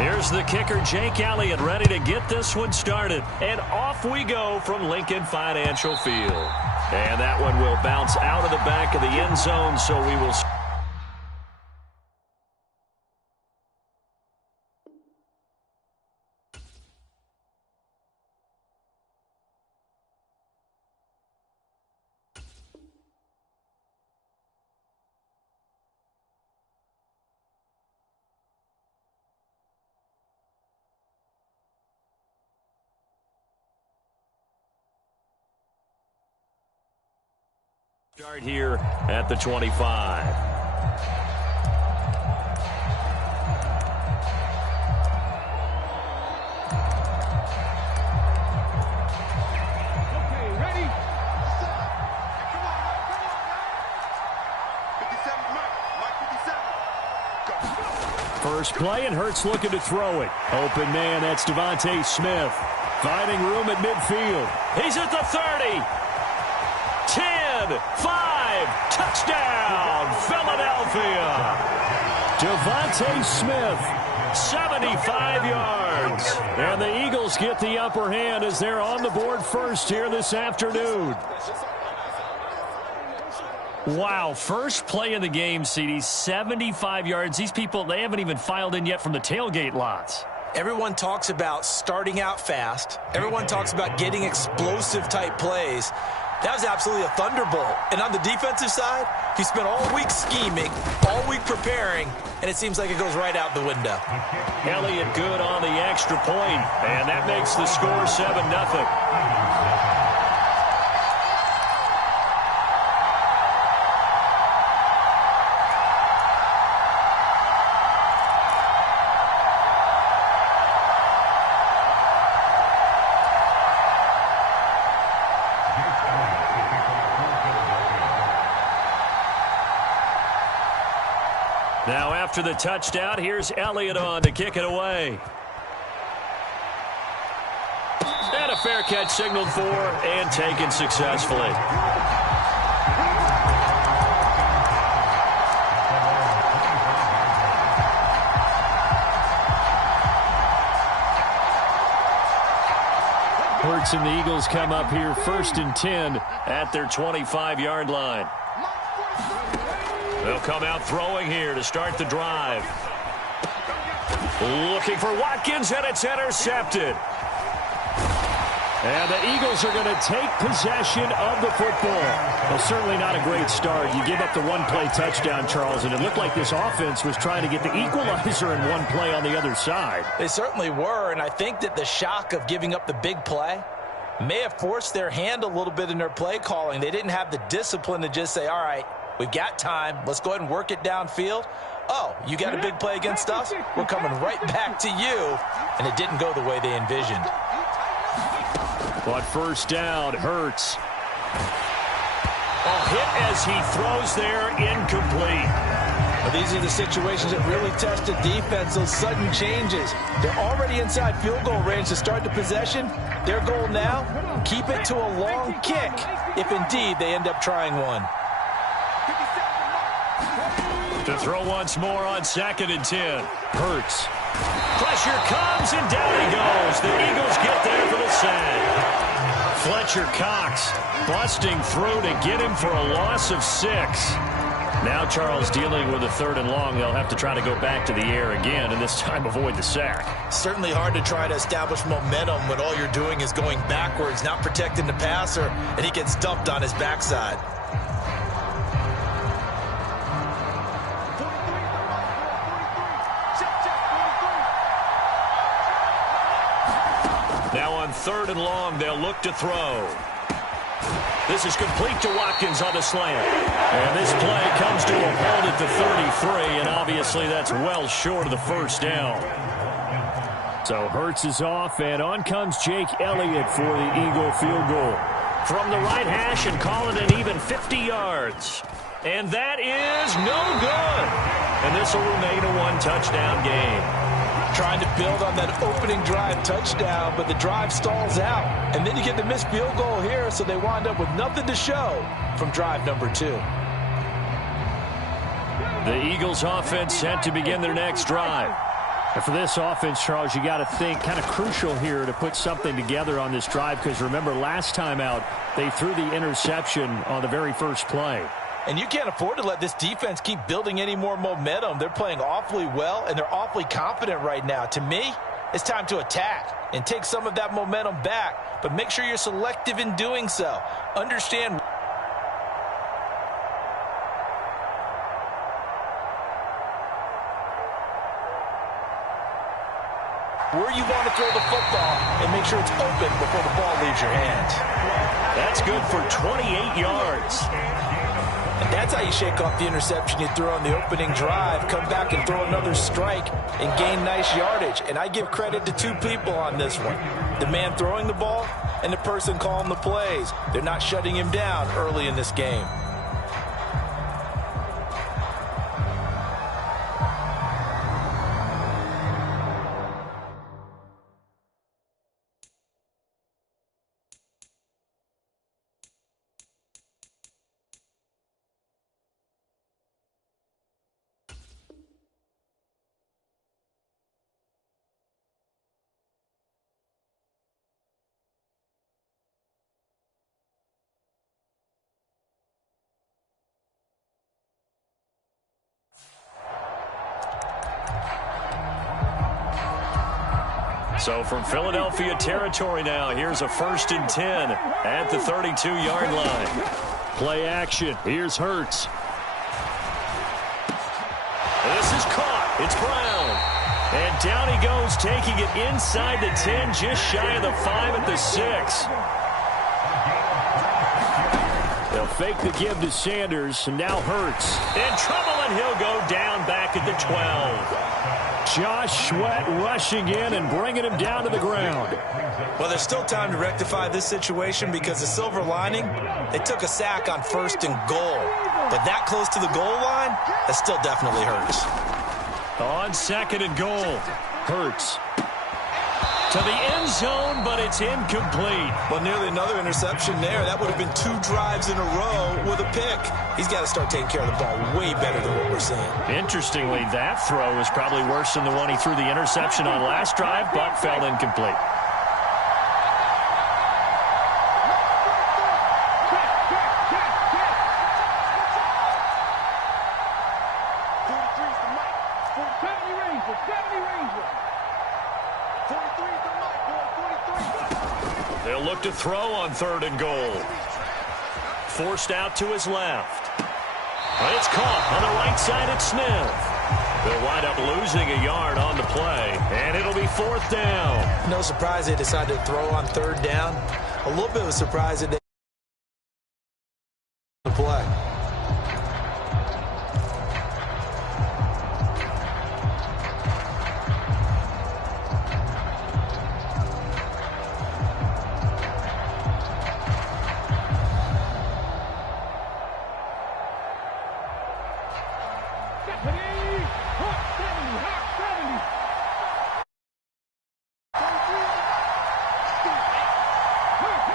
Here's the kicker, Jake Elliott, ready to get this one started. And off we go from Lincoln Financial Field. And that one will bounce out of the back of the end zone, so we will... Start here at the 25. Okay, ready? First play, and Hurts looking to throw it. Open man, that's Devontae Smith. Finding room at midfield. He's at the 30. 10, 5, touchdown, Philadelphia. Devontae Smith, 75 yards. And the Eagles get the upper hand as they're on the board first here this afternoon. Wow, first play of the game, CD, 75 yards. These people, they haven't even filed in yet from the tailgate lots. Everyone talks about starting out fast. Everyone talks about getting explosive-type plays. That was absolutely a thunderbolt. And on the defensive side, he spent all week scheming, all week preparing, and it seems like it goes right out the window. Elliott good on the extra point, and that makes the score 7-0. Now after the touchdown, here's Elliott on to kick it away. And a fair catch signaled for and taken successfully. Hurts and the Eagles come up here 1st and 10 at their 25-yard line. They'll come out throwing here to start the drive. Looking for Watkins, and it's intercepted. And the Eagles are going to take possession of the football. Well, certainly not a great start. You give up the one-play touchdown, Charles, and it looked like this offense was trying to get the equalizer in one play on the other side. They certainly were, and I think that the shock of giving up the big play may have forced their hand a little bit in their play calling. They didn't have the discipline to just say, all right, we've got time. Let's go ahead and work it downfield. Oh, you got a big play against us? We're coming right back to you. And it didn't go the way they envisioned. But first down, Hurts. A hit as he throws there, incomplete. Well, these are the situations that really test a defense, those sudden changes. They're already inside field goal range to start the possession. Their goal now, keep it to a long kick, if indeed they end up trying one. To throw once more on 2nd and 10. Hurts. Pressure comes, and down he goes. The Eagles get there for the sack. Fletcher Cox busting through to get him for a loss of 6. Now Charles dealing with a 3rd and long. They'll have to try to go back to the air again, and this time avoid the sack. Certainly hard to try to establish momentum when all you're doing is going backwards, not protecting the passer, and he gets dumped on his backside. Now on 3rd and long, they'll look to throw. This is complete to Watkins on the slant. And this play comes to a halt at the 33, and obviously that's well short of the first down. So Hurts is off, and on comes Jake Elliott for the Eagle field goal. From the right hash and call it an even 50 yards. And that is no good. And this will remain a one-touchdown game. Trying to build on that opening drive touchdown, but the drive stalls out. And then you get the missed field goal here, so they wind up with nothing to show from drive number 2. The Eagles offense set to begin their next drive. And for this offense, Charles, you got to think kind of crucial here to put something together on this drive, because remember last time out they threw the interception on the very first play. And you can't afford to let this defense keep building any more momentum. They're playing awfully well, and they're awfully confident right now. To me, it's time to attack and take some of that momentum back, but make sure you're selective in doing so. Understand where you want to throw the football and make sure it's open before the ball leaves your hands. That's good for 28 yards. And that's how you shake off the interception you threw on the opening drive, come back and throw another strike and gain nice yardage. And I give credit to two people on this one, the man throwing the ball and the person calling the plays. They're not shutting him down early in this game. So from Philadelphia territory now, here's a 1st and 10 at the 32-yard line. Play action. Here's Hurts. This is caught. It's Brown. And down he goes, taking it inside the 10, just shy of the 5 at the 6. They'll fake the give to Sanders, and now Hurts. In trouble, and he'll go down back at the 12. Josh Sweat rushing in and bringing him down to the ground. Well, there's still time to rectify this situation, because the silver lining, they took a sack on 1st and goal. But that close to the goal line, that still definitely hurts. On 2nd and goal, Hurts to the end zone, but it's incomplete. Well, nearly another interception there. That would have been 2 drives in a row with a pick. He's got to start taking care of the ball way better than what we're seeing. Interestingly, that throw is probably worse than the one he threw the interception on last drive, but fell incomplete. They'll look to throw on 3rd and goal. Forced out to his left. But it's caught on the right side at Smith. They'll wind up losing a yard on the play, and it'll be 4th down. No surprise they decided to throw on 3rd down. A little bit of a surprise that they play.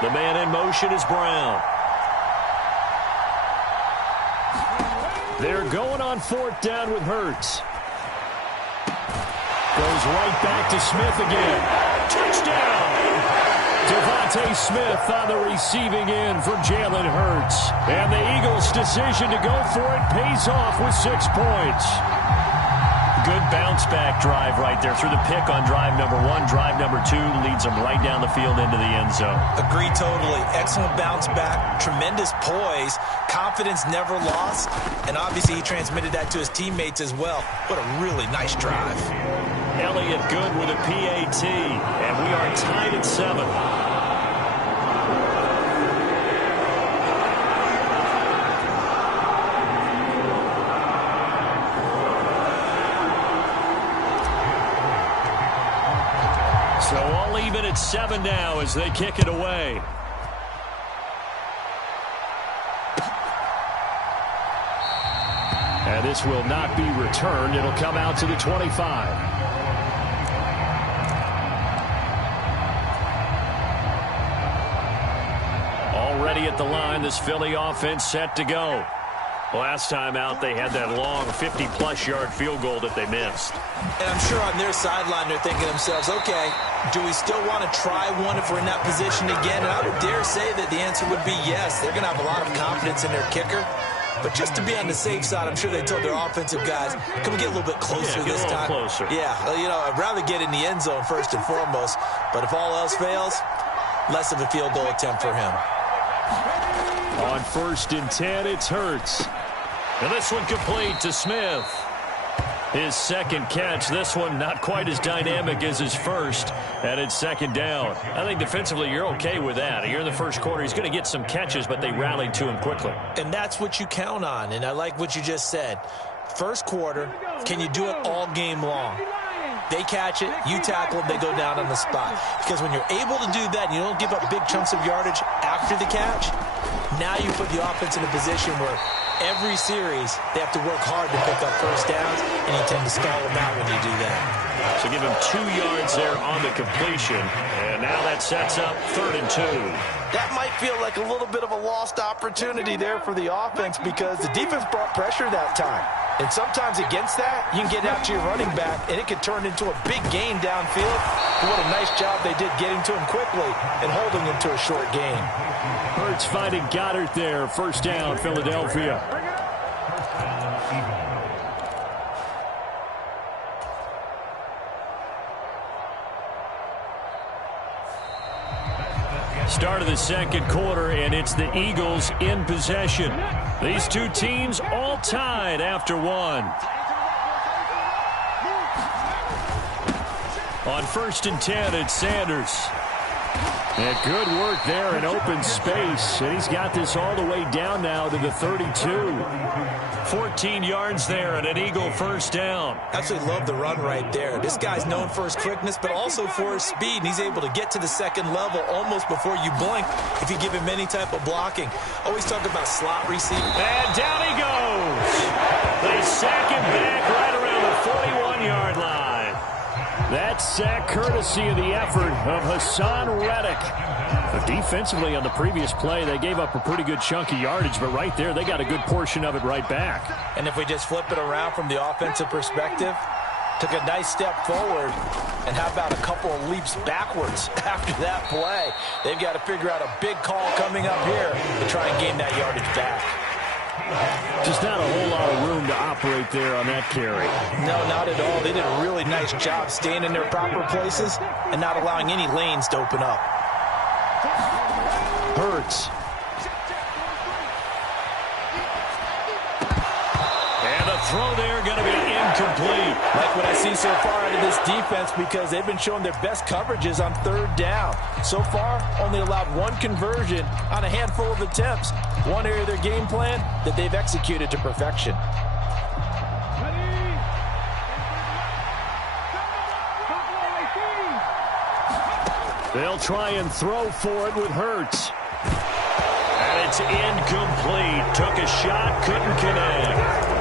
The man in motion is Brown. They're going on 4th down with Hurts. Goes right back to Smith again. Touchdown! Devontae Smith on the receiving end for Jalen Hurts. And the Eagles' decision to go for it pays off with 6 points. Good bounce-back drive right there through the pick on drive number 1. Drive number 2 leads them right down the field into the end zone. Agree totally. Excellent bounce back, tremendous poise, confidence never lost, and obviously he transmitted that to his teammates as well. What a really nice drive. Elliott Good with a PAT, and we are tied at 7. So all even at 7 now as they kick it away. And this will not be returned. It'll come out to the 25. Already at the line, this Philly offense set to go. Last time out, they had that long 50-plus yard field goal that they missed. And I'm sure on their sideline they're thinking to themselves, okay, do we still want to try one if we're in that position again? And I would dare say that the answer would be yes. They're going to have a lot of confidence in their kicker. But just to be on the safe side, I'm sure they told their offensive guys, can we get a little bit closer this time? Closer. Yeah, you know, I'd rather get in the end zone first and foremost. But if all else fails, less of a field goal attempt for him. On 1st and 10, it's Hurts. And this one complete to Smith. His second catch, this one not quite as dynamic as his first, and it's 2nd down. I think defensively you're okay with that. You're in the first quarter. He's going to get some catches, but they rallied to him quickly. And that's what you count on, and I like what you just said. First quarter, can you do it all game long? They catch it, you tackle them, they go down on the spot. Because when you're able to do that and you don't give up big chunks of yardage after the catch, now you put the offense in a position where every series they have to work hard to pick up first downs, and you tend to stall them out when you do that. So give him 2 yards there on the completion, and now that sets up 3rd and 2. That might feel like a little bit of a lost opportunity there for the offense because the defense brought pressure that time. And sometimes against that, you can get out to your running back, and it can turn into a big gain downfield. But what a nice job they did getting to him quickly and holding him to a short gain. Hurts finding Goddard there. 1st down, Philadelphia. Start of the 2nd quarter, and it's the Eagles in possession. These two teams all tied after 1. On 1st and 10, it's Sanders. And good work there in open space. And he's got this all the way down now to the 32. 14 yards there and an Eagle 1st down. Absolutely love the run right there. This guy's known for his quickness, but also for his speed. And he's able to get to the 2nd level almost before you blink if you give him any type of blocking. Always talk about slot receiving. And down he goes. They sack him back right around the 41-yard line. That sack courtesy of the effort of Hassan Reddick. But defensively on the previous play, they gave up a pretty good chunk of yardage, but right there, they got a good portion of it right back. And if we just flip it around from the offensive perspective, took a nice step forward, and how about a couple of leaps backwards after that play? They've got to figure out a big call coming up here to try and gain that yardage back. Just not a whole lot of room to operate there on that carry. No, not at all. They did a really nice job staying in their proper places and not allowing any lanes to open up. Hurts. And the throw there going to be incomplete. Like what I see so far out of this defense because they've been showing their best coverages on 3rd down. So far, only allowed 1 conversion on a handful of attempts. One area of their game plan that they've executed to perfection. They'll try and throw for it with Hurts. And it's incomplete. Took a shot, couldn't connect.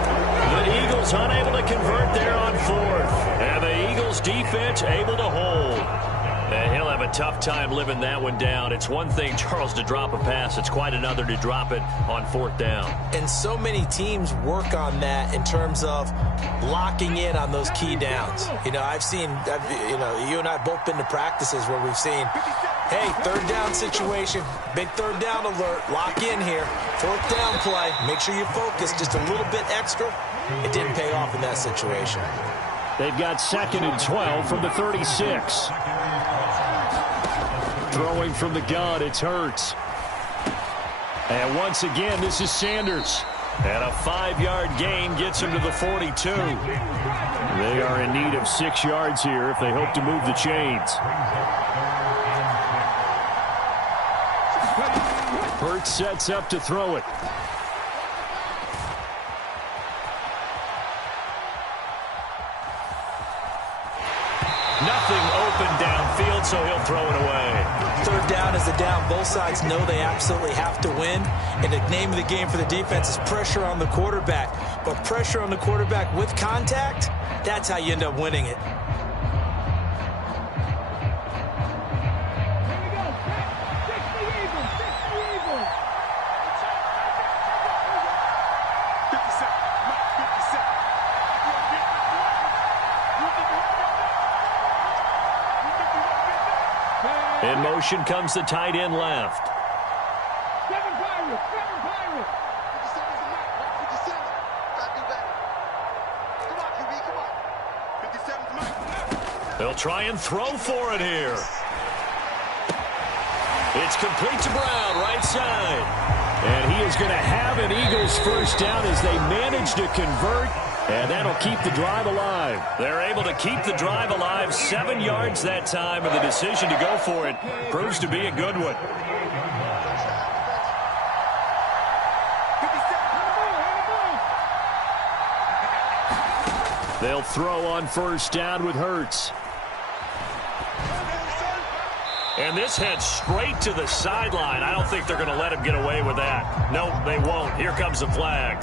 The Eagles unable to convert there on 4th. And the Eagles defense able to hold. And he'll have a tough time living that one down. It's one thing, Charles, to drop a pass. It's quite another to drop it on 4th down. And so many teams work on that in terms of locking in on those key downs. You know, you and I have both been to practices where we've seen, hey, 3rd down situation, big 3rd down alert, lock in here. 4th down play, make sure you focus just a little bit extra. It didn't pay off in that situation. They've got 2nd and 12 from the 36. Throwing from the gun, it's Hurts. And once again, this is Sanders. And a 5-yard gain gets him to the 42. They are in need of 6 yards here if they hope to move the chains. Hurts sets up to throw it. Nothing open downfield, so he'll throw it away. 3rd down is the down. Both sides know they absolutely have to win. And the name of the game for the defense is pressure on the quarterback. But pressure on the quarterback with contact, that's how you end up winning it. In motion comes the tight end left. They'll try and throw for it here. It's complete to Brown, right side. And he is going to have an Eagles first down as they manage to convert, and that'll keep the drive alive. They're able to keep the drive alive, 7 yards that time, and the decision to go for it proves to be a good one. They'll throw on first down with Hurts. And this heads straight to the sideline. I don't think they're going to let him get away with that. Nope, they won't. Here comes the flag.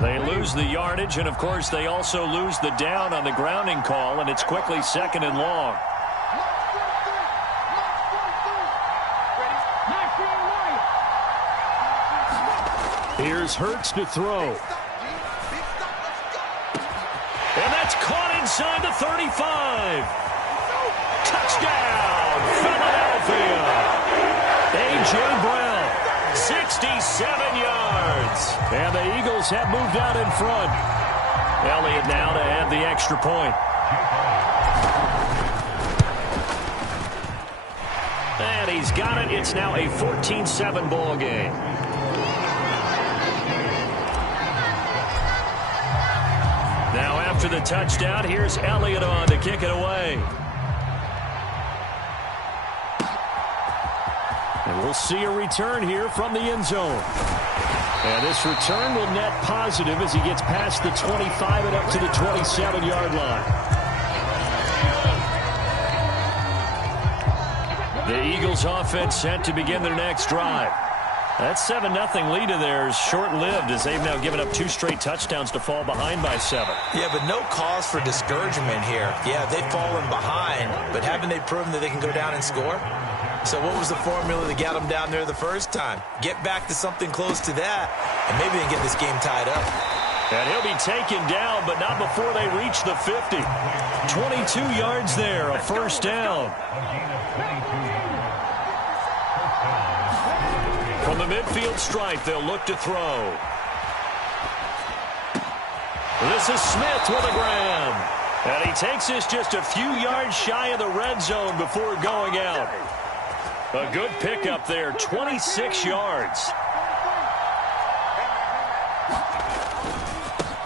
They lose the yardage, and, of course, they also lose the down on the grounding call, and it's quickly 2nd and long. Here's Hurts to throw. And that's caught inside the 35. Touchdown, Philadelphia. A.J. Brown, 67 yards. And the Eagles have moved out in front. Elliott now to add the extra point. And he's got it. It's now a 14-7 ball game. Now after the touchdown, here's Elliott on to kick it away. And we'll see a return here from the end zone. And this return will net positive as he gets past the 25 and up to the 27-yard line. The Eagles offense set to begin their next drive. That 7-0 lead of theirs short-lived as they've now given up 2 straight touchdowns to fall behind by 7. Yeah, but no cause for discouragement here. Yeah, they've fallen behind, but haven't they proven that they can go down and score? So what was the formula that got them down there the first time? Get back to something close to that, and maybe they can get this game tied up. And he'll be taken down, but not before they reach the 50. 22 yards there, a first down. From the midfield stripe, they'll look to throw. This is Smith with a grab. And he takes this just a few yards shy of the red zone before going out. A good pickup there, 26 yards.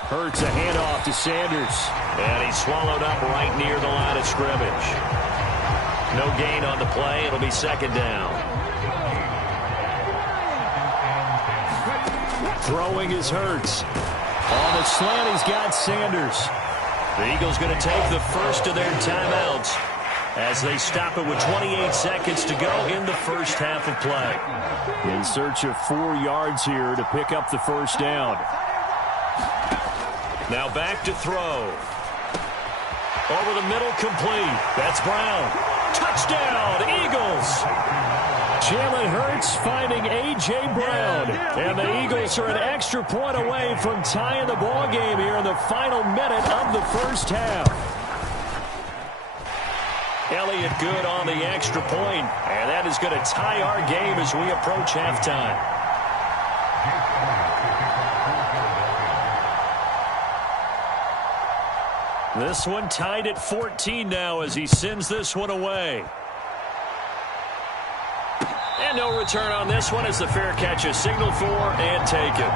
Hurts a handoff to Sanders. And he's swallowed up right near the line of scrimmage. No gain on the play. It'll be 2nd down. Throwing is Hurts. On the slant, he's got Sanders. The Eagles going to take the first of their timeouts as they stop it with 28 seconds to go in the first half of play. In search of 4 yards here to pick up the first down. Now back to throw. Over the middle, complete. That's Brown. Touchdown, Eagles! Jalen Hurts finding A.J. Brown. And the Eagles are an extra point away from tying the ball game here in the final minute of the first half. Elliott good on the extra point. And that is going to tie our game as we approach halftime. This one tied at 14 now as he sends this one away. And no return on this one as the fair catch is signaled for and taken.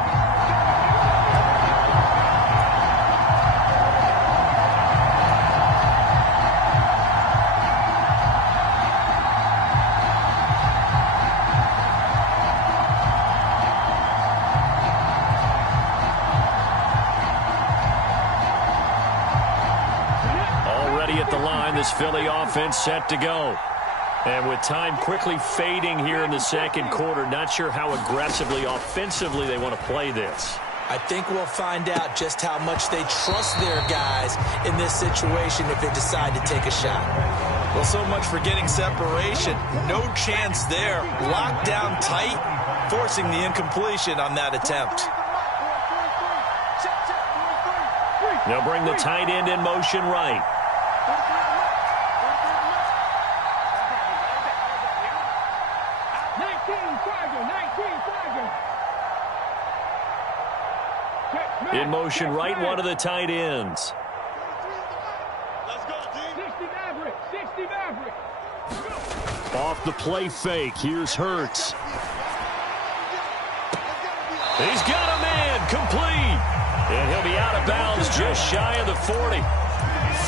Already at the line, this Philly offense set to go. And with time quickly fading here in the second quarter, not sure how aggressively, offensively they want to play this. I think we'll find out just how much they trust their guys in this situation if they decide to take a shot. Well, so much for getting separation. No chance there. Locked down tight, forcing the incompletion on that attempt. They'll bring the tight end in motion right. In motion right, one of the tight ends. Off the play fake, here's Hurts. He's got a man, complete. And he'll be out of bounds just shy of the 40.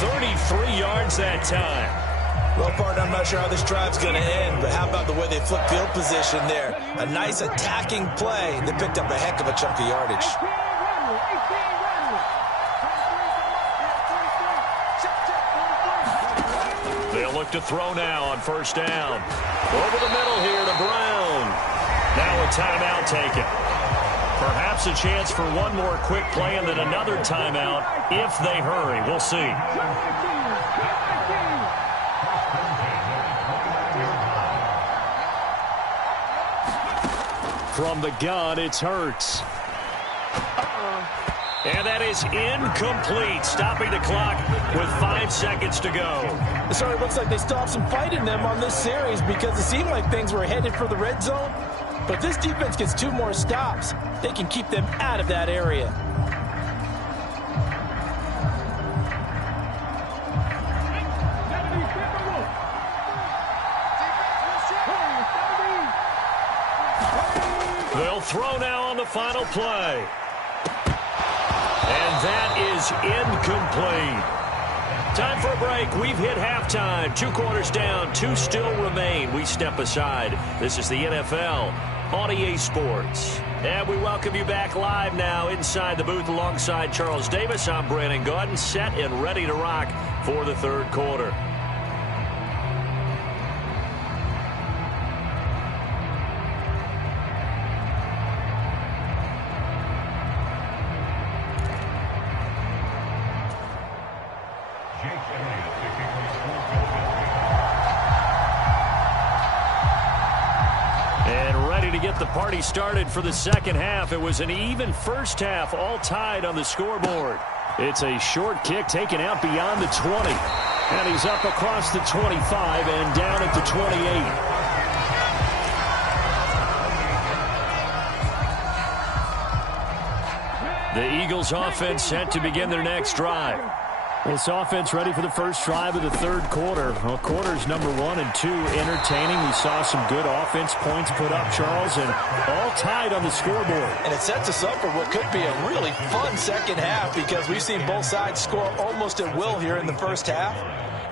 33 yards that time. Well, partner, I'm not sure how this drive's going to end, but how about the way they flip field position there? A nice attacking play. They picked up a heck of a chunk of yardage. They'll look to throw now on first down. Over the middle here to Brown. Now a timeout taken. Perhaps a chance for one more quick play and then another timeout if they hurry. We'll see. From the gun, it's Hurts. And that is incomplete, stopping the clock with 5 seconds to go. So it looks like they still have some fight in them on this series because it seemed like things were headed for the red zone. But this defense gets 2 more stops. They can keep them out of that area. They'll throw now on the final play. And that is incomplete. Time for a break. We've hit halftime. 2 quarters down, 2 still remain. We step aside. This is the NFL on EA Sports. And we welcome you back live now inside the booth alongside Charles Davis. I'm Brandon Gaudin, set and ready to rock for the third quarter. The party started for the second half. It was an even first half, all tied on the scoreboard. It's a short kick taken out beyond the 20. And he's up across the 25 and down at the 28. The Eagles offense set to begin their next drive. This offense ready for the first drive of the third quarter. Well, quarters number 1 and 2 entertaining. We saw some good offense points put up, Charles, and all tied on the scoreboard. And it sets us up for what could be a really fun second half because we've seen both sides score almost at will here in the first half.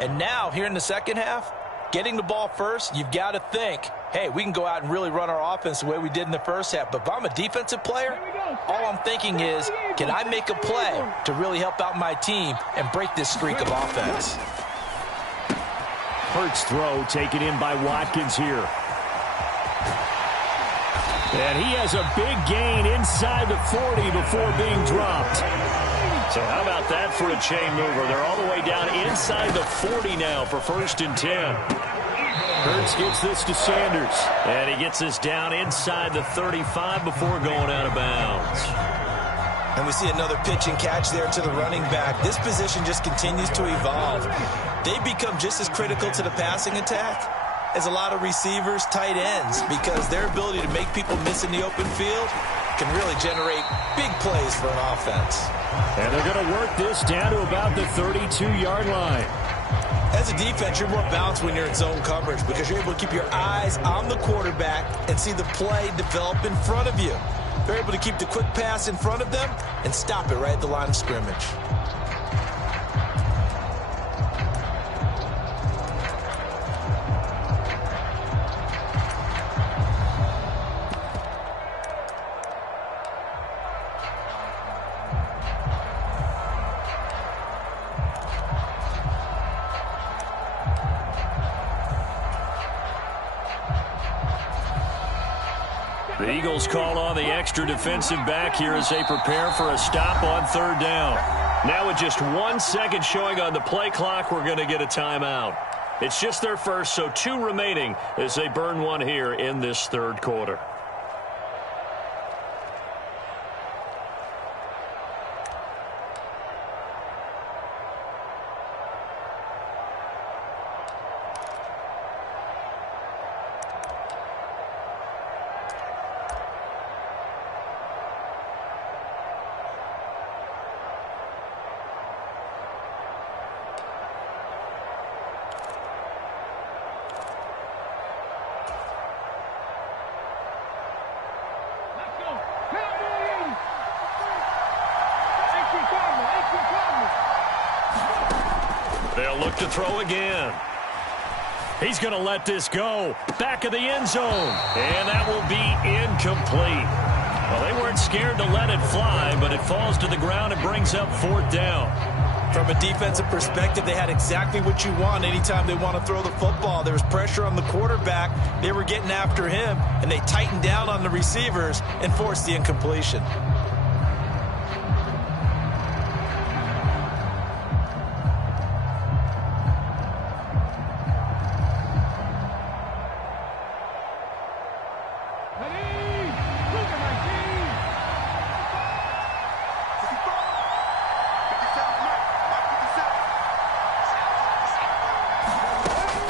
And now, here in the second half, getting the ball first, you've got to think, hey, we can go out and really run our offense the way we did in the first half. But if I'm a defensive player, all I'm thinking is, can I make a play to really help out my team and break this streak of offense? Hurts throw taken in by Watkins here. And he has a big gain inside the 40 before being dropped. So how about that for a chain mover? They're all the way down inside the 40 now for 1st and 10. Hurts gets this to Sanders. And he gets this down inside the 35 before going out of bounds. And we see another pitch and catch there to the running back. This position just continues to evolve. They become just as critical to the passing attack as a lot of receivers, tight ends, because their ability to make people miss in the open field can really generate big plays for an offense. And they're going to work this down to about the 32-yard line. As a defense, you're more balanced when you're in zone coverage because you're able to keep your eyes on the quarterback and see the play develop in front of you. They're able to keep the quick pass in front of them and stop it right at the line of scrimmage. The Eagles call on the extra defensive back here as they prepare for a stop on third down. Now with just 1 second showing on the play clock, we're going to get a timeout. It's just their first, so 2 remaining as they burn one here in this third quarter. They'll look to throw again. He's going to let this go. Back of the end zone. And that will be incomplete. Well, they weren't scared to let it fly, but it falls to the ground and brings up 4th down. From a defensive perspective, they had exactly what you want anytime they want to throw the football. There was pressure on the quarterback. They were getting after him, and they tightened down on the receivers and forced the incompletion.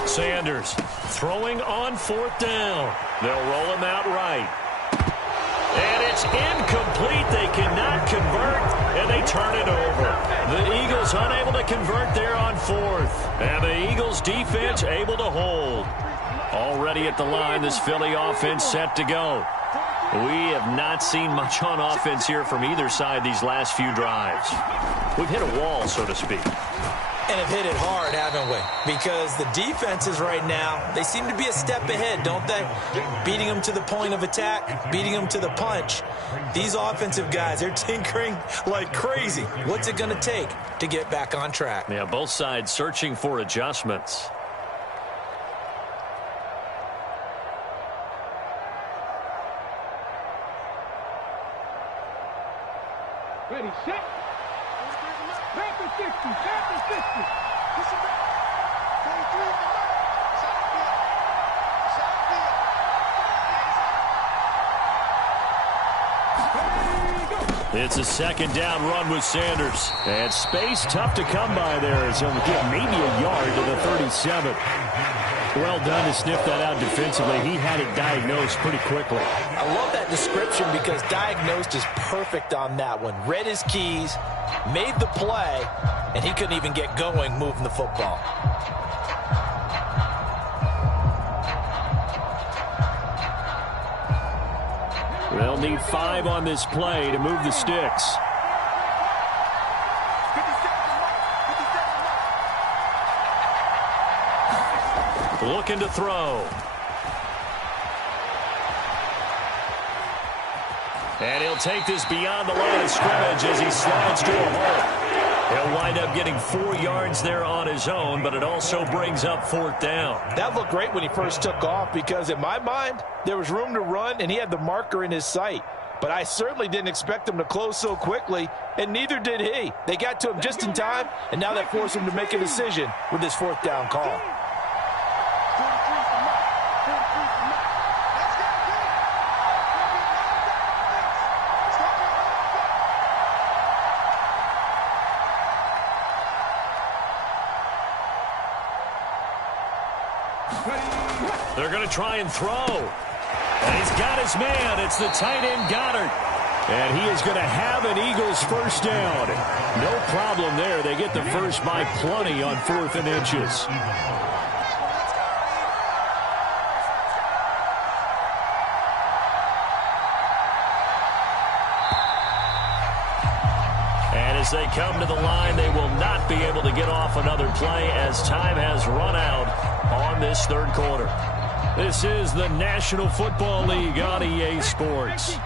Sanders throwing on 4th down. They'll roll him out right. And it's incomplete. They cannot convert, and they turn it over. The Eagles unable to convert there on 4th. And the Eagles defense able to hold. Already at the line, this Philly offense set to go. We have not seen much on offense here from either side these last few drives. We've hit a wall, so to speak. And have hit it hard, haven't we? Because the defenses right now, they seem to be a step ahead, don't they? Beating them to the point of attack, beating them to the punch. These offensive guys, they're tinkering like crazy. What's it going to take to get back on track? Yeah, both sides searching for adjustments. Ready, set. Back to 60, back to 60. Push it back. 23 It's a 2nd down run with Sanders. And space tough to come by there. So he'll get maybe a yard to the 37. Well done to sniff that out defensively. He had it diagnosed pretty quickly. I love that description because diagnosed is perfect on that one. Read his keys, made the play, and he couldn't even get going moving the football. They'll need 5 on this play to move the sticks. Looking to throw. And he'll take this beyond the line of scrimmage as he slides to a hole. He'll wind up getting 4 yards there on his own, but it also brings up 4th down. That looked great when he first took off because, in my mind, there was room to run, and he had the marker in his sight. But I certainly didn't expect him to close so quickly, and neither did he. They got to him just in time, and now that forced him to make a decision with his 4th down call. They're going to try and throw. And he's got his man. It's the tight end, Goddard. And he is going to have an Eagles 1st down. No problem there. They get the first by plenty on 4th and inches. And as they come to the line, they will not be able to get off another play as time has run out on this 3rd quarter. This is the National Football League on EA Sports.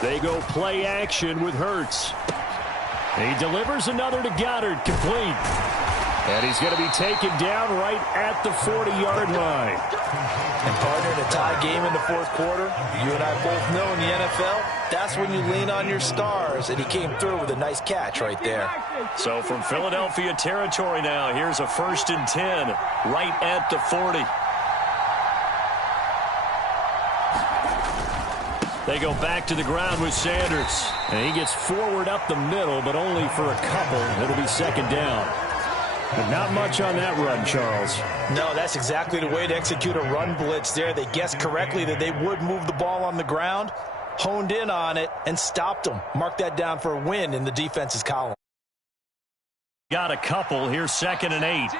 They go play action with Hurts. He delivers another to Goddard, complete. And he's going to be taken down right at the 40-yard line. And partner, in a tie game in the 4th quarter, you and I both know in the NFL, that's when you lean on your stars, and he came through with a nice catch right there. So from Philadelphia territory now, here's a 1st and 10 right at the 40. They go back to the ground with Sanders. And he gets forward up the middle, but only for a couple. It'll be 2nd down. But not much on that run, Charles. No, that's exactly the way to execute a run blitz there. They guessed correctly that they would move the ball on the ground, honed in on it, and stopped them. Mark that down for a win in the defense's column. Got a couple. Here's 2nd and 8.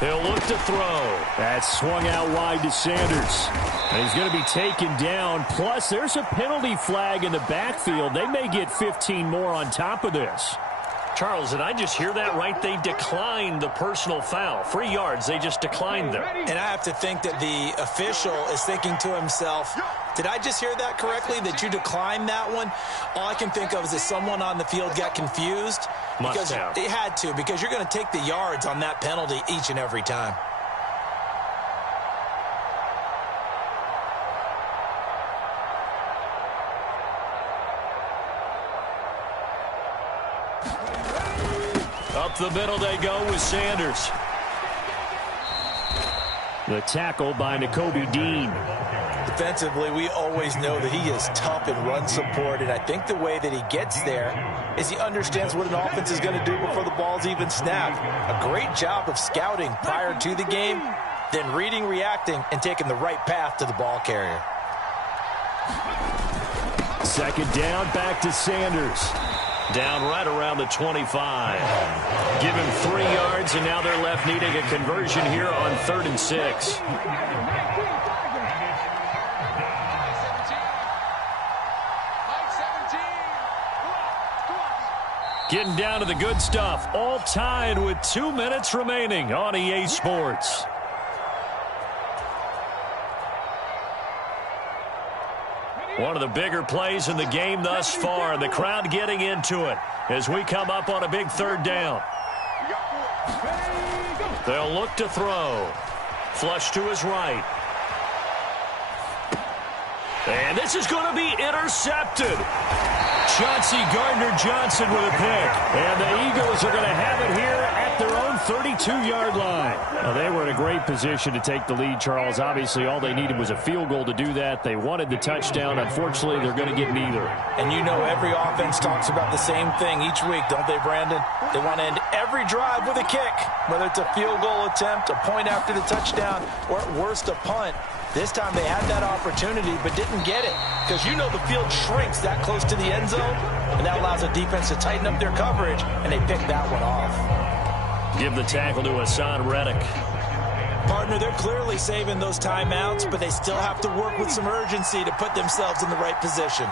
He'll look to throw. That swung out wide to Sanders. And he's going to be taken down. Plus, there's a penalty flag in the backfield. They may get 15 more on top of this. Charles, did I just hear that right? They declined the personal foul. 3 yards, they just declined them. And I have to think that the official is thinking to himself, did I just hear that correctly, that you declined that one? All I can think of is that someone on the field got confused. Must have. They had to, because you're going to take the yards on that penalty each and every time. Up the middle they go with Sanders. The tackle by Nakobe Dean. Defensively, we always know that he is tough in run support, and I think the way that he gets there is he understands what an offense is going to do before the ball's even snapped. A great job of scouting prior to the game, then reading, reacting, and taking the right path to the ball carrier. Second down, back to Sanders. Down right around the 25. Give him 3 yards, and now they're left needing a conversion here on 3rd and 6. Getting down to the good stuff. All tied with 2 minutes remaining on EA Sports. One of the bigger plays in the game thus far. The crowd getting into it as we come up on a big 3rd down. They'll look to throw. Flush to his right. And this is going to be intercepted. Chauncey Gardner-Johnson with a pick. And the Eagles are going to have it here at their own 32-yard line. Well, they were in a great position to take the lead, Charles. Obviously, all they needed was a field goal to do that. They wanted the touchdown. Unfortunately, they're going to get neither. And you know every offense talks about the same thing each week, don't they, Brandon? They want to end every drive with a kick, whether it's a field goal attempt, a point after the touchdown, or at worst, a punt. This time they had that opportunity but didn't get it, because you know the field shrinks that close to the end zone, and that allows the defense to tighten up their coverage, and they picked that one off. Give the tackle to Hassan Reddick. Partner, they're clearly saving those timeouts, but they still have to work with some urgency to put themselves in the right position.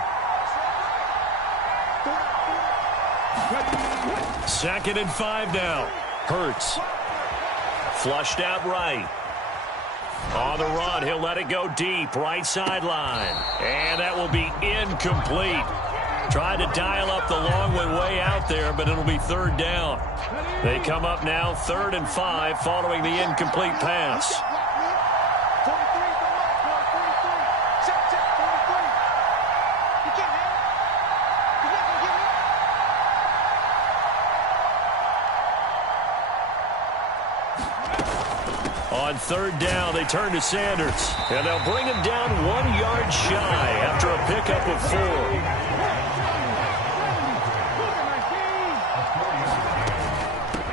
2nd and 5 now. Hurts. Flushed out right. On the run, he'll let it go deep, right sideline. And that will be incomplete. Tried to dial up the long way out there, but it'll be 3rd down. They come up now 3rd and 5 following the incomplete pass. On 3rd down, they turn to Sanders. And they'll bring him down 1 yard shy after a pickup of 4.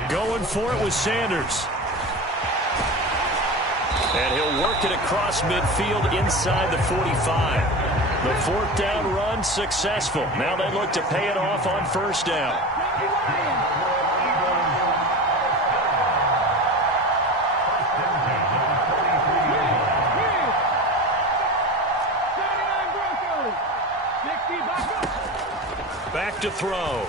Going for it with Sanders. And he'll work it across midfield inside the 45. The 4th down run successful. Now they look to pay it off on 1st down. Back to throw.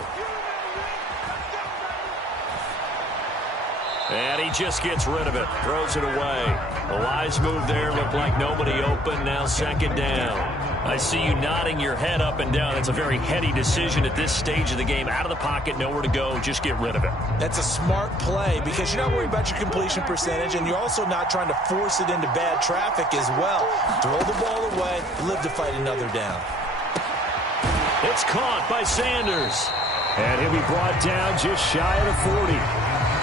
And he just gets rid of it. Throws it away. A wise move there. Looked like nobody open. Now 2nd down. I see you nodding your head up and down. It's a very heady decision at this stage of the game. Out of the pocket, nowhere to go. Just get rid of it. That's a smart play because you're not worried about your completion percentage, and you're also not trying to force it into bad traffic as well. Throw the ball away. Live to fight another down. It's caught by Sanders. And he'll be brought down just shy of the 40.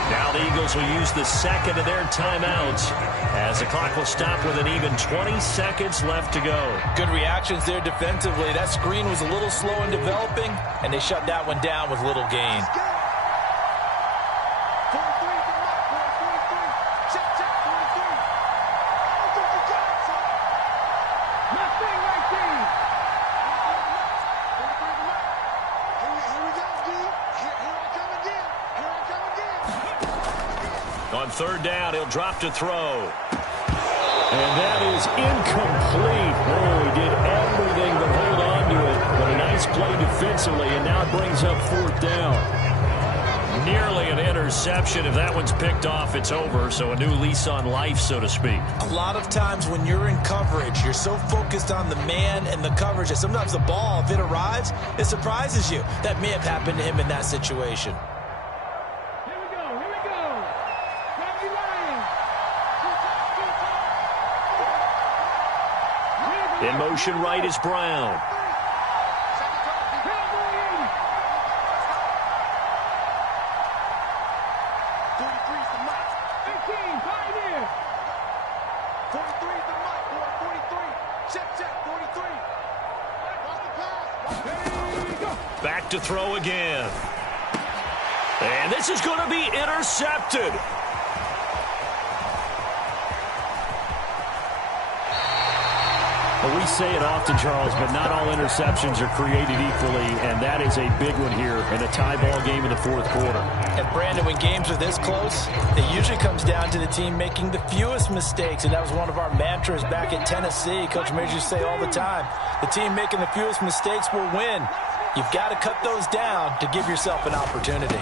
Now the Eagles will use the 2nd of their timeouts as the clock will stop with an even 20 seconds left to go. Good reactions there defensively. That screen was a little slow in developing, and they shut that one down with little gain. On third down, he'll drop to throw. And that is incomplete. Oh, he did everything but hold on to it. But a nice play defensively, and now it brings up fourth down. Nearly an interception. If that one's picked off, it's over. So a new lease on life, so to speak. A lot of times when you're in coverage, you're so focused on the man and the coverage that sometimes the ball, if it arrives, it surprises you. That may have happened to him in that situation. Here we go. Tommy Lions. In motion right is Brown. Back to throw again. And this is going to be intercepted. Well, we say it often, Charles, but not all interceptions are created equally, and that is a big one here in a tie ball game in the fourth quarter. And, Brandon, when games are this close, it usually comes down to the team making the fewest mistakes, and that was one of our mantras back at Tennessee. Coach Majors used to say all the time, the team making the fewest mistakes will win. You've got to cut those down to give yourself an opportunity.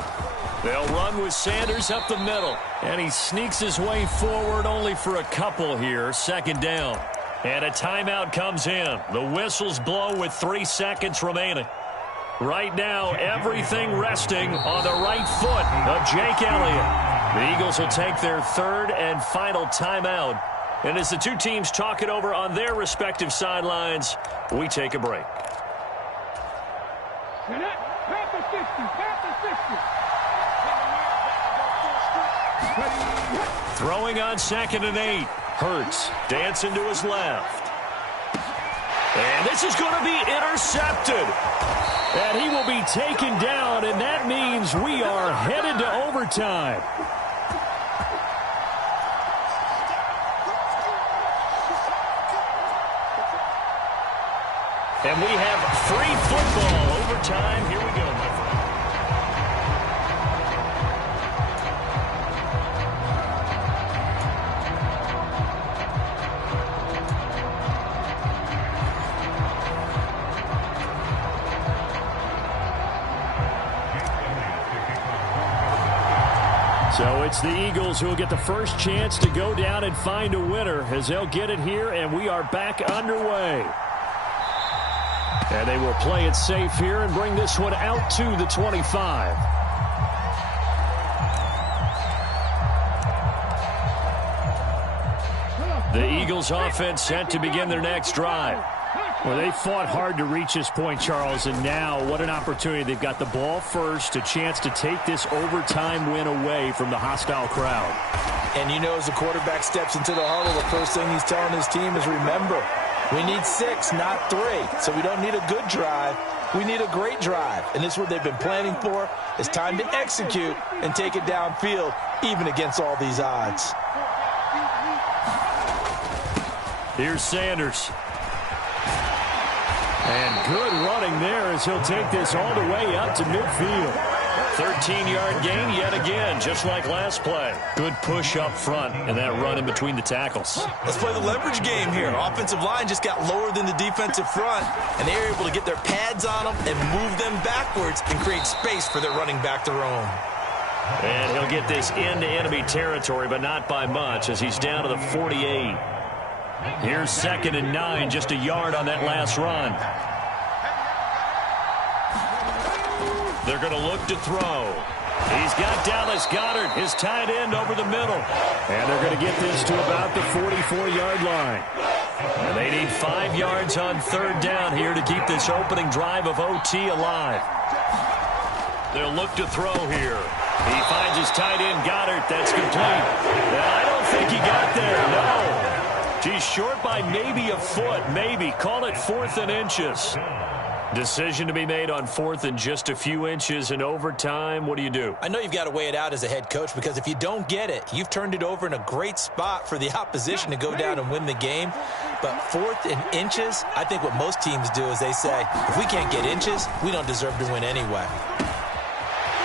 They'll run with Sanders up the middle, and he sneaks his way forward only for a couple here. Second down. And a timeout comes in. The whistles blow with 3 seconds remaining. Right now, everything resting on the right foot of Jake Elliott. The Eagles will take their third and final timeout. And as the two teams talk it over on their respective sidelines, we take a break. Throwing on 2nd and 8. Hurts dancing to his left. And this is going to be intercepted. And he will be taken down, and that means we are headed to overtime. And we have free football. Overtime. Here we go, my friend. So it's the Eagles who will get the first chance to go down and find a winner as they'll get it here, and we are back underway. And they will play it safe here and bring this one out to the 25. The Eagles offense set to begin their next drive. Well, they fought hard to reach this point, Charles, and now what an opportunity. They've got the ball first, a chance to take this overtime win away from the hostile crowd. And you know, as the quarterback steps into the huddle, the first thing he's telling his team is, remember, we need 6, not 3. So we don't need a good drive. We need a great drive. And this is what they've been planning for. It's time to execute and take it downfield, even against all these odds. Here's Sanders. And good running there as he'll take this all the way up to midfield. 13-yard gain yet again, just like last play. Good push up front and that run in between the tackles. Let's play the leverage game here. Offensive line just got lower than the defensive front, and they were able to get their pads on them and move them backwards and create space for their running back to roam. And he'll get this into enemy territory, but not by much as he's down to the 48. Here's 2nd and 9, just a yard on that last run. They're going to look to throw. He's got Dallas Goedert, his tight end, over the middle. And they're going to get this to about the 44-yard line. And they need 5 yards on third down here to keep this opening drive of OT alive. They'll look to throw here. He finds his tight end, Goedert. That's complete. I don't think he got there, no. He's short by maybe a foot, maybe. Call it 4th and inches. Decision to be made on 4th and just a few inches in overtime. What do you do? I know you've got to weigh it out as a head coach, because if you don't get it, you've turned it over in a great spot for the opposition to go down and win the game. But 4th and inches, I think what most teams do is they say, if we can't get inches, we don't deserve to win anyway.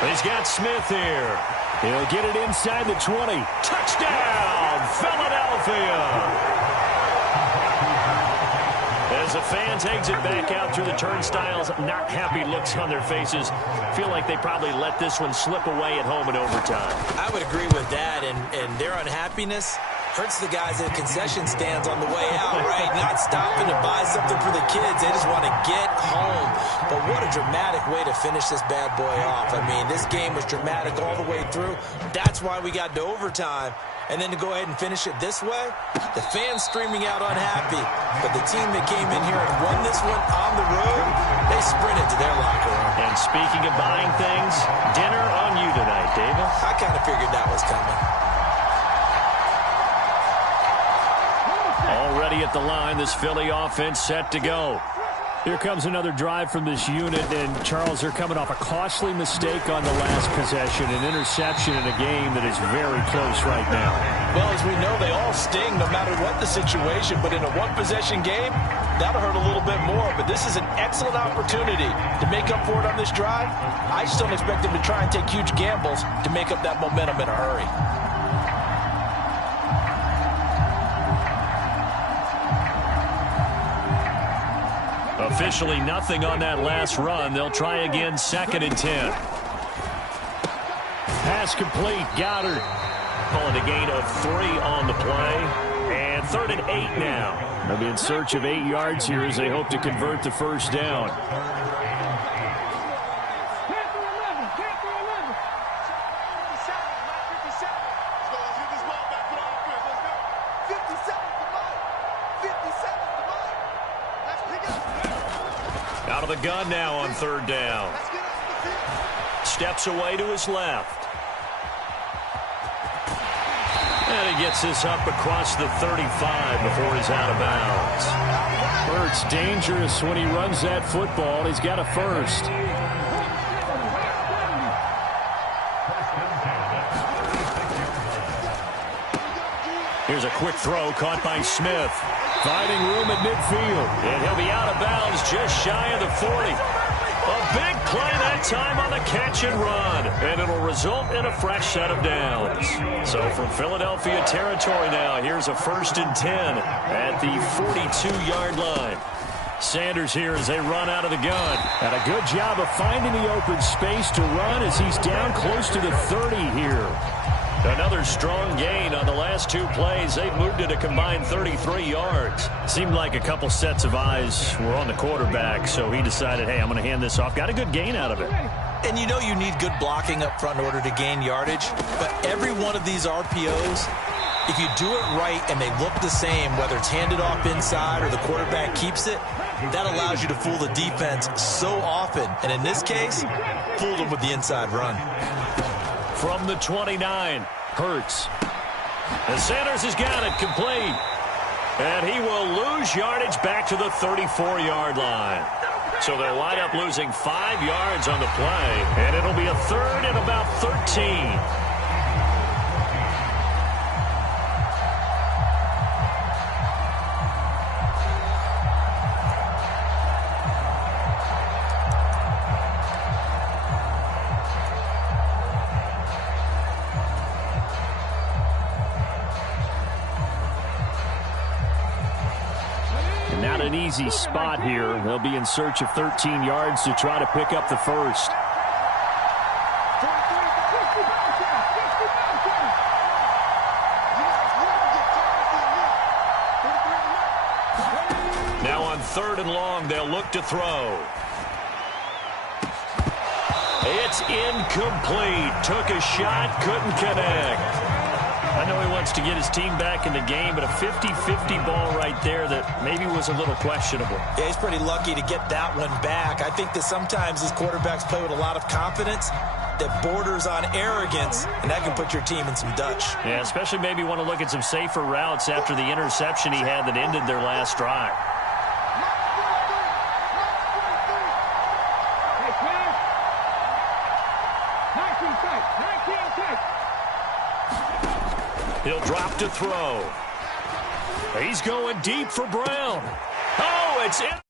He's got Smith here. He'll get it inside the 20. Touchdown, Philadelphia! As the fans exit back out through the turnstiles, not happy looks on their faces. Feel like they probably let this one slip away at home in overtime. I would agree with that, and their unhappiness hurts the guys at concession stands on the way out, right? Not stopping to buy something for the kids. They just want to get home. But what a dramatic way to finish this bad boy off. I mean, this game was dramatic all the way through. That's why we got to overtime. And then to go ahead and finish it this way, the fans streaming out unhappy. But the team that came in here and won this one on the road, they sprinted to their locker room. And speaking of buying things, dinner on you tonight, David. I kind of figured that was coming. Already at the line, this Philly offense set to go. Here comes another drive from this unit, and Charles, they're coming off a costly mistake on the last possession, an interception in a game that is very close right now. Well, as we know, they all sting no matter what the situation, but in a one-possession game, that'll hurt a little bit more. But this is an excellent opportunity to make up for it on this drive. I just don't expect them to try and take huge gambles to make up that momentum in a hurry. Officially nothing on that last run. They'll try again, 2nd and 10. Pass complete. Goddard calling a gain of 3 on the play. And 3rd and 8 now. They'll be in search of 8 yards here as they hope to convert the first down. Out of the gun now on 3rd down. Steps away to his left. And he gets this up across the 35 before he's out of bounds. Hurts dangerous when he runs that football. He's got a first. Here's a quick throw caught by Smith. Finding room at midfield. And he'll be out of bounds just shy of the 40. A big play that time on the catch and run. And it'll result in a fresh set of downs. So from Philadelphia territory now, here's a 1st and 10 at the 42-yard line. Sanders here as they run out of the gun. And a good job of finding the open space to run as he's down close to the 30 here. Another strong gain on the last 2 plays. They've moved it a combined 33 yards. Seemed like a couple sets of eyes were on the quarterback, so he decided, hey, I'm going to hand this off. Got a good gain out of it. And you know you need good blocking up front in order to gain yardage. But every one of these RPOs, if you do it right and they look the same, whether it's handed off inside or the quarterback keeps it, that allows you to fool the defense so often. And in this case, fooled them with the inside run. From the 29, Hurts. And Sanders has got it complete. And he will lose yardage back to the 34-yard line. So they'll wind up losing 5 yards on the play. And it'll be a 3rd and about 13. Not an easy spot here. They'll be in search of 13 yards to try to pick up the first. Now on 3rd and long, they'll look to throw. It's incomplete. Took a shot, couldn't connect. I know he wants to get his team back in the game, but a 50-50 ball right there that maybe was a little questionable. Yeah, he's pretty lucky to get that one back. I think that sometimes these quarterbacks play with a lot of confidence that borders on arrogance, and that can put your team in some Dutch. Yeah, especially maybe want to look at some safer routes after the interception he had that ended their last drive. He'll drop to throw. He's going deep for Brown. Oh, it's in.